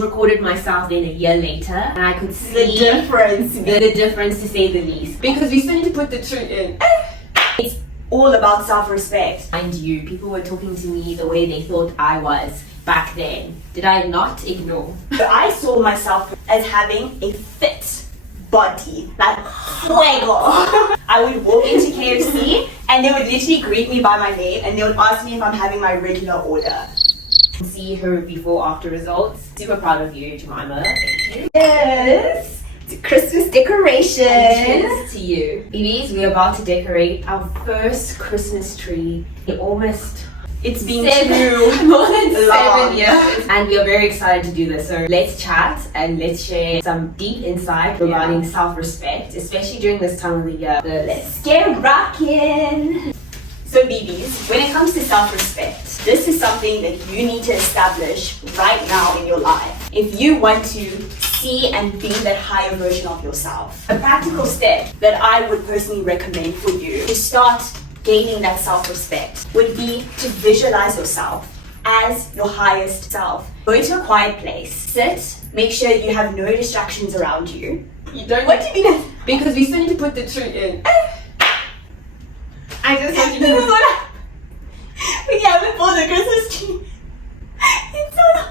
recorded myself then a year later, and I could see the difference to say the least. Because we still need to put the truth in. It's all about self-respect. Mind you, people were talking to me the way they thought I was back then. Did I not ignore? So I saw myself as having a fit body, like fuego. I would walk into KFC and they would literally greet me by my name and they would ask me if I'm having my regular order. See her before after results. Super proud of you, Jemima. Thank you. Yes, it's a Christmas decoration. Cheers to you. BBs, we're about to decorate our first Christmas tree. It's been more than long. 7 years. And we are very excited to do this. So let's chat and let's share some deep insight regarding self-respect, especially during this time of the year. So let's get rocking. So BBs, when it comes to self-respect, this is something that you need to establish right now in your life. If you want to see and be that higher version of yourself. A practical step that I would personally recommend for you to start gaining that self-respect would be to visualize yourself as your highest self. Go into a quiet place, sit, make sure you have no distractions around you. You don't. What do you mean? Because we still need to put the truth in. I just want you This is to. what we haven't bought the Christmas tree. It's so.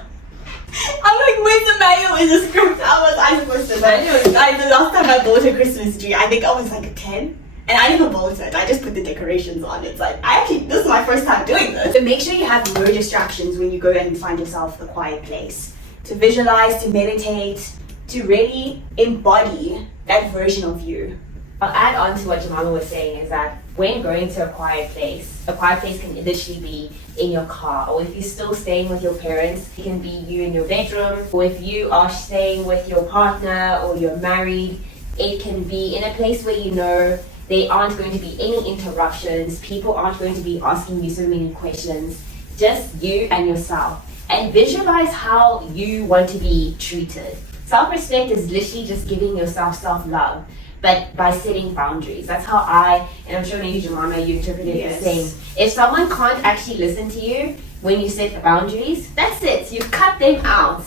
I'm like, where's the manual in the script? How was I supposed to know? The last time I bought a Christmas tree, I think I was like 10. And I never bought it. I just put the decorations on. It's like, this is my first time doing this. So make sure you have no distractions when you go and find yourself a quiet place. To visualize, to meditate, to really embody that version of you. I'll add on to what Jemima was saying is that when going to a quiet place can literally be in your car, or if you're still staying with your parents, it can be you in your bedroom, or if you are staying with your partner or you're married, it can be in a place where you know there aren't going to be any interruptions, people aren't going to be asking you so many questions, just you and yourself. And visualize how you want to be treated. Self-respect is literally just giving yourself self-love, but by setting boundaries. That's how and I'm sure maybe Jemima, you interpreted it the same. If someone can't actually listen to you when you set the boundaries, that's it. You cut them out.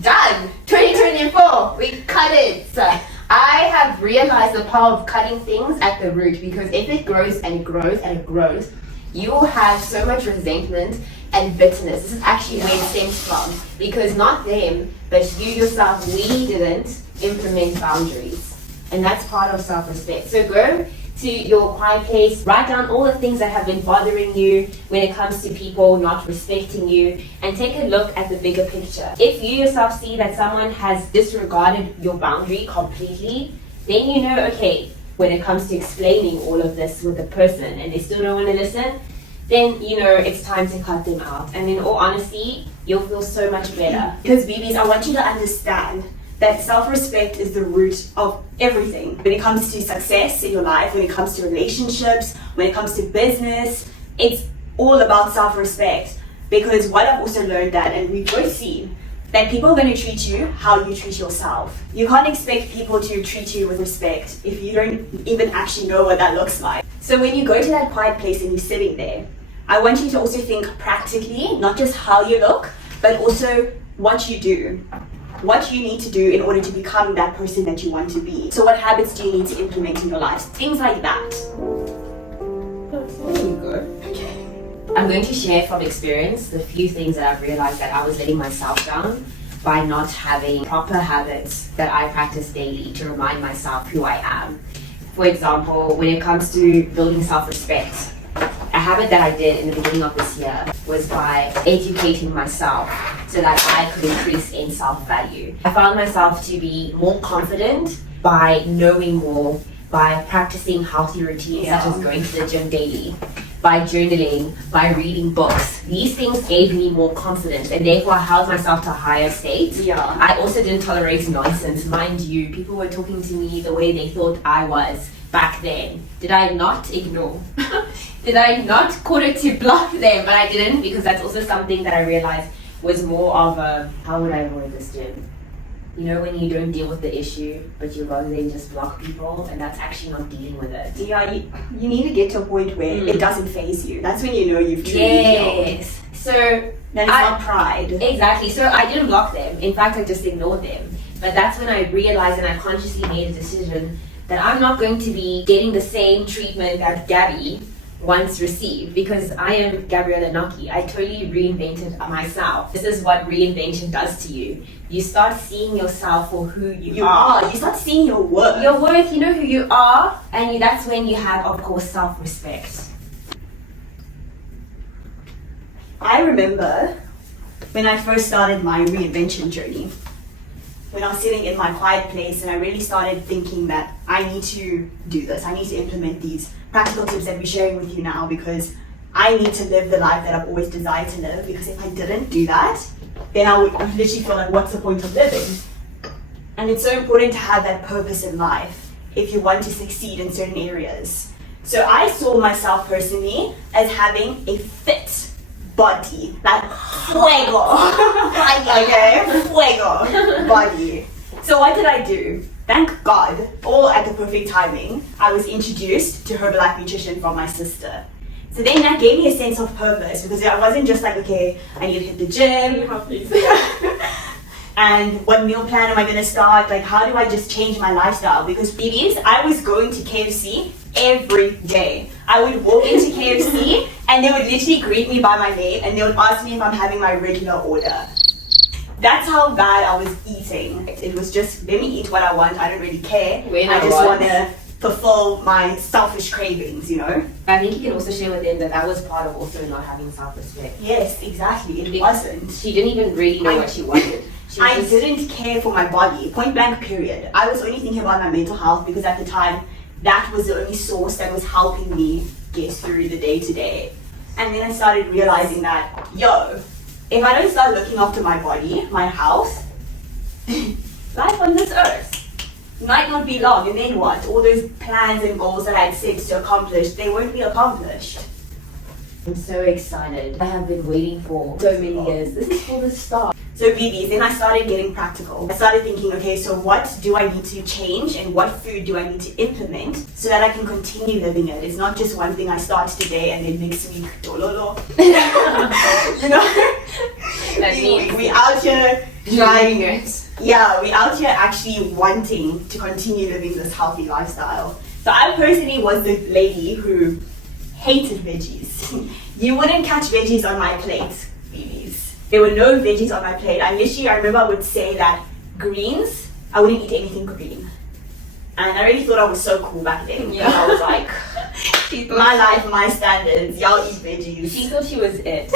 Done. 2024, we cut it. I have realized the power of cutting things at the root, because if it grows and it grows and it grows, you will have so much resentment and bitterness. This is actually where it stems from, because not them, but you yourself, we didn't implement boundaries. And that's part of self-respect. So go to your quiet place, write down all the things that have been bothering you when it comes to people not respecting you, and take a look at the bigger picture. If you yourself see that someone has disregarded your boundary completely, then you know, okay, when it comes to explaining all of this with a person and they still don't want to listen, then you know it's time to cut them out. And in all honesty, you'll feel so much better. Because BBs, I want you to understand that self-respect is the root of everything. When it comes to success in your life, when it comes to relationships, when it comes to business, it's all about self-respect. Because what I've also learned that, and we've both seen, that people are going to treat you how you treat yourself. You can't expect people to treat you with respect if you don't even actually know what that looks like. So when you go to that quiet place and you're sitting there, I want you to also think practically, not just how you look, but also what you do. What you need to do in order to become that person that you want to be. So what habits do you need to implement in your life? Things like that. That's really good. Okay. I'm going to share from experience the few things that I've realized that I was letting myself down by not having proper habits that I practice daily to remind myself who I am. For example, when it comes to building self-respect, a habit that I did in the beginning of this year was by educating myself so that I could increase in self-value. I found myself to be more confident by knowing more, by practicing healthy routines such as going to the gym daily, by journaling, by reading books. These things gave me more confidence, and therefore I held myself to a higher state. I also didn't tolerate nonsense. Mind you, people were talking to me the way they thought I was back then. Did I not ignore? Did I not call it to block them? But I didn't, because that's also something that I realized was more of a, how would I avoid this, gym? You know, when you don't deal with the issue, but you rather than just block people, and that's actually not dealing with it. Yeah, you need to get to a point where it doesn't faze you. That's when you know you've truly healed. Yes. So That is not pride. Exactly. So I didn't block them. In fact, I just ignored them. But that's when I realized and I consciously made a decision that I'm not going to be getting the same treatment that Gabby once received, because I am Gabriella Naki. I totally reinvented myself. This is what reinvention does to you. You start seeing yourself for who you are. You start seeing your worth. Your worth, you know who you are, and that's when you have, of course, self-respect. I remember when I first started my reinvention journey, when I was sitting in my quiet place and I really started thinking that I need to do this. I need to implement these practical tips that we're sharing with you now, because I need to live the life that I've always desired to live, because if I didn't do that, then I would literally feel like, what's the point of living? And it's so important to have that purpose in life if you want to succeed in certain areas. So I saw myself personally as having a fit body, like fuego. Okay, fuego body. So what did I do? Thank God, all at the perfect timing, I was introduced to Herbalife Nutrition from my sister. So then that gave me a sense of purpose, because I wasn't just like, okay, I need to hit the gym. And what meal plan am I going to start? Like, how do I just change my lifestyle? Because BBs, I was going to KFC every day. I would walk into KFC and they would literally greet me by my name and they would ask me if I'm having my regular order. That's how bad I was eating. It was just, let me eat what I want. I don't really care. I just want to fulfill my selfish cravings, you know? I think you can also share with them that that was part of also not having self-respect. Yes, exactly. It wasn't. She didn't even really know what she wanted. I didn't care for my body, point blank period. I was only thinking about my mental health, because at the time, that was the only source that was helping me get through the day to day. And then I started realizing that, if I don't start looking after my body, my health, life on this earth might not be long. And then what? All those plans and goals that I had set to accomplish, they won't be accomplished. I'm so excited. I have been waiting for so many years. This is for the start. So BBs, then I started getting practical. I started thinking, okay, so what do I need to change and what food do I need to implement so that I can continue living it? It's not just one thing I start today and then next week, dololo. You know? We out here Driving it. Yeah, we out here actually wanting to continue living this healthy lifestyle. So I personally was the lady who hated veggies. You wouldn't catch veggies on my plate, BBs. There were no veggies on my plate. I remember I would say that greens, I wouldn't eat anything green. And I really thought I was so cool back then. Yeah. I was like, my life, my standards, y'all eat veggies. She thought she was it.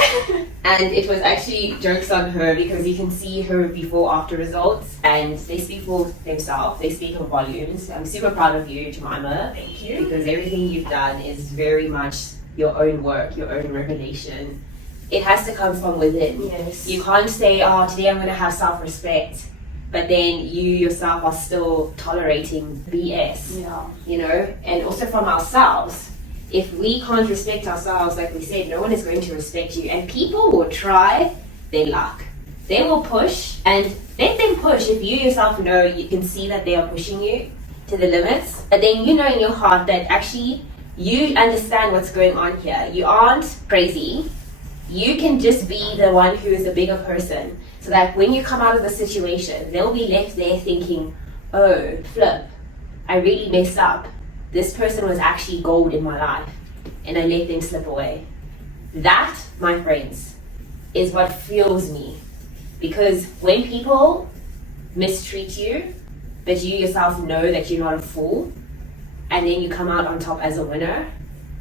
And it was actually jokes on her, because you can see her before after results and they speak for themselves. They speak in volumes. I'm super proud of you, Jemima. Thank you. Because everything you've done is very much your own work, your own revelation. It has to come from within. Yes. You can't say, today I'm going to have self-respect, but then you yourself are still tolerating BS. Yeah. You know, and also from ourselves. If we can't respect ourselves, like we said, no one is going to respect you. And people will try their luck. They will push, and let them push. If you yourself know, you can see that they are pushing you to the limits, but then you know in your heart that actually you understand what's going on here. You aren't crazy. You can just be the one who is a bigger person, so that when you come out of the situation, they'll be left there thinking, oh, flip, I really messed up. This person was actually gold in my life, and I let them slip away. That, my friends, is what fuels me. Because when people mistreat you, but you yourself know that you're not a fool, and then you come out on top as a winner,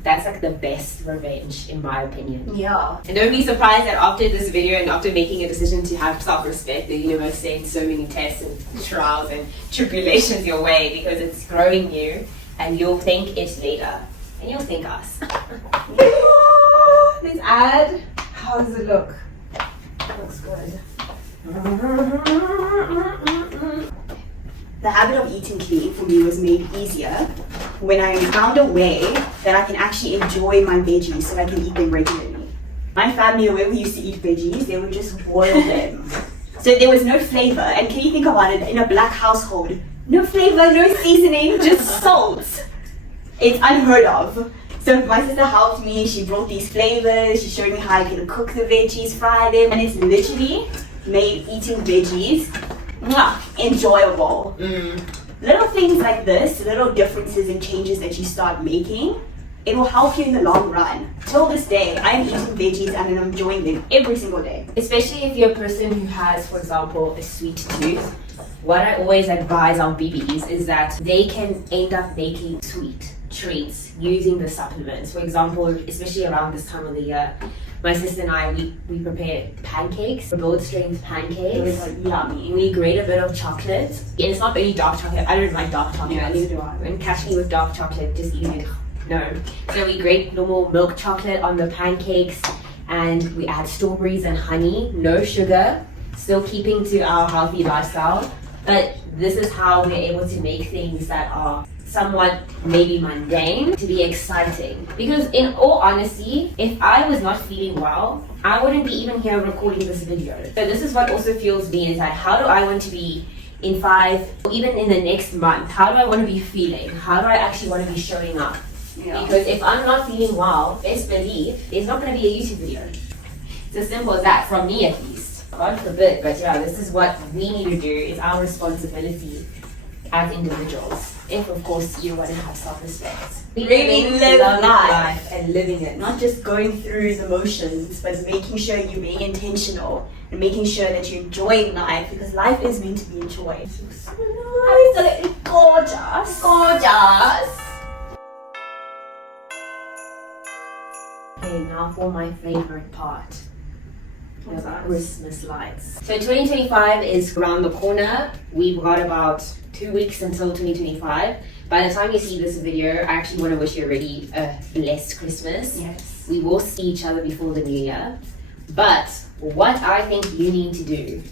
that's like the best revenge, in my opinion. Yeah. And don't be surprised that after this video and after making a decision to have self-respect, the universe sends so many tests and trials and tribulations your way, because it's growing you, and you'll thank it later. And you'll thank us. This ad, how does it look? It looks good. The habit of eating clean for me was made easier when I found a way that I can actually enjoy my veggies so I can eat them regularly. My family, when we used to eat veggies, they would just boil them. So there was no flavor. And can you think about it, in a black household, no flavor, no seasoning, just salt. It's unheard of. So my sister helped me. She brought these flavors. She showed me how I can cook the veggies, fry them, and it's literally made eating veggies enjoyable. Little things like this, little differences and changes that you start making, it will help you in the long run. Till this day, I'm eating veggies and I'm enjoying them every single day. Especially if you're a person who has, for example, a sweet tooth. What I always advise our BBs is that they can end up making sweet treats using the supplements. For example, especially around this time of the year, my sister and I, we prepare pancakes, broad strength pancakes. It was like yummy. We grate a bit of chocolate. And it's not only dark chocolate. I don't like dark chocolate. Yeah, neither do I. And catch me with dark chocolate, just eat it. No. So we grate normal milk chocolate on the pancakes and we add strawberries and honey, no sugar, still keeping to our healthy lifestyle. But this is how we're able to make things that are somewhat maybe mundane to be exciting. Because in all honesty, if I was not feeling well, I wouldn't be even here recording this video. So this is what also fuels me, is that how do I want to be in 5, or even in the next month? How do I want to be feeling? How do I actually want to be showing up? Yeah. Because if I'm not feeling well, best believe there's not going to be a YouTube video. It's as simple as that, from me at least. God forbid, but yeah, this is what we need to do. It's our responsibility as individuals. If, of course, you want to have self-respect. Really live life and living it. not just going through the motions, but making sure you're being intentional and making sure that you're enjoying life, because life is meant to be enjoyed. Absolutely gorgeous. Gorgeous. Okay, now for my favorite part. The Christmas lights. So 2025 is around the corner. We've got about 2 weeks until 2025. By the time you see this video, I actually want to wish you already a blessed Christmas. Yes. We will see each other before the new year. But what I think you need to do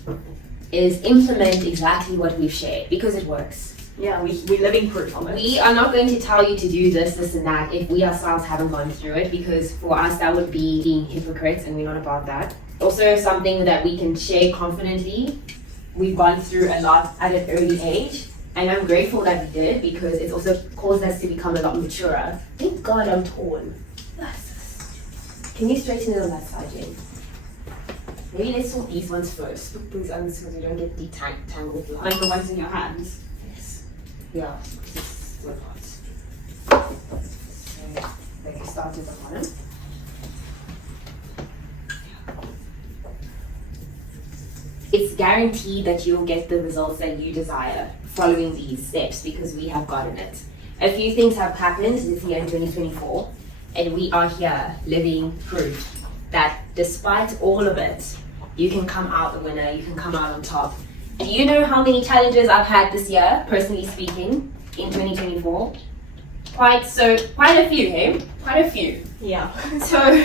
is implement exactly what we've shared, because it works. Yeah, we're living proof of it. We are not going to tell you to do this, and that if we ourselves haven't gone through it, because for us that would be being hypocrites, and we're not about that. Also, something that we can share confidently. We've gone through a lot at an early age, and I'm grateful that we did, because it's also caused us to become a lot maturer. Thank God I'm torn. Can you straighten it on that side, Jane? Maybe let's sort these ones first. Put these on so we don't get detangled. Like the ones in your hands. Yes. Yeah, this is still hot. So, like you start at the bottom. It's guaranteed that you'll get the results that you desire following these steps, because we have gotten it. A few things have happened this year in 2024, and we are here living proof that despite all of it, you can come out the winner, you can come out on top. Do you know how many challenges I've had this year, personally speaking, in 2024? Quite a few, hey? Quite a few. Yeah. So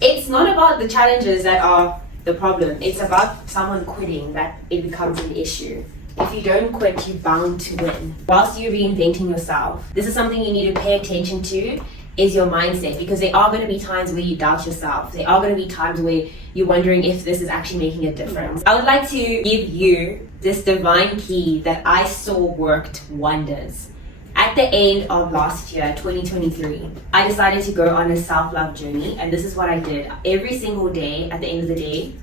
it's not about the challenges that are the problem. It's about someone quitting that it becomes an issue. If you don't quit, you're bound to win. Whilst you're reinventing yourself, this is something you need to pay attention to, is your mindset, because there are going to be times where you doubt yourself. There are going to be times where you're wondering if this is actually making a difference. I would like to give you this divine key that I saw worked wonders. At the end of last year, 2023, I decided to go on a self-love journey, and this is what I did. Every single day, at the end of the day,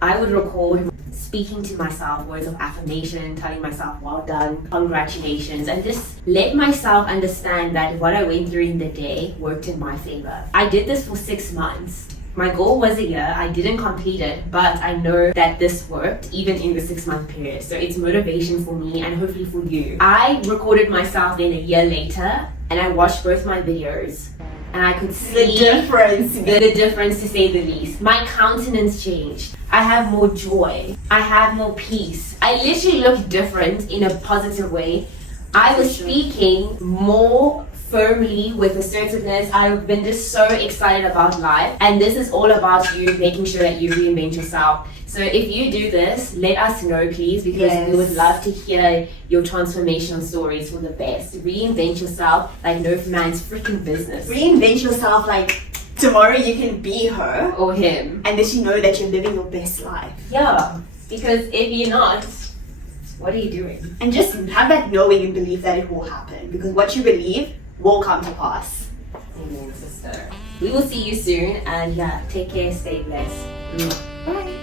I would record speaking to myself words of affirmation, telling myself well done, congratulations, and just let myself understand that what I went through in the day worked in my favor. I did this for 6 months. My goal was a year. I didn't complete it, but I know that this worked even in the 6-month period. So it's motivation for me and hopefully for you. I recorded myself then a year later, and I watched both my videos, and I could see The difference. the difference, to say the least. My countenance changed. I have more joy. I have more peace. I literally look different in a positive way. I was speaking more firmly with assertiveness. I've been just so excited about life, and this is all about you making sure that you reinvent yourself. So if you do this, let us know, please, because Yes. we would love to hear your transformational stories for the best. Reinvent yourself like no man's freaking business. Reinvent yourself like tomorrow you can be her, Or him. and that you know that you're living your best life. Yeah, because if you're not, what are you doing? And just have that knowing and belief that it will happen, because what you believe will come to pass. Amen, sister. We will see you soon, and yeah, take care, stay blessed. Bye.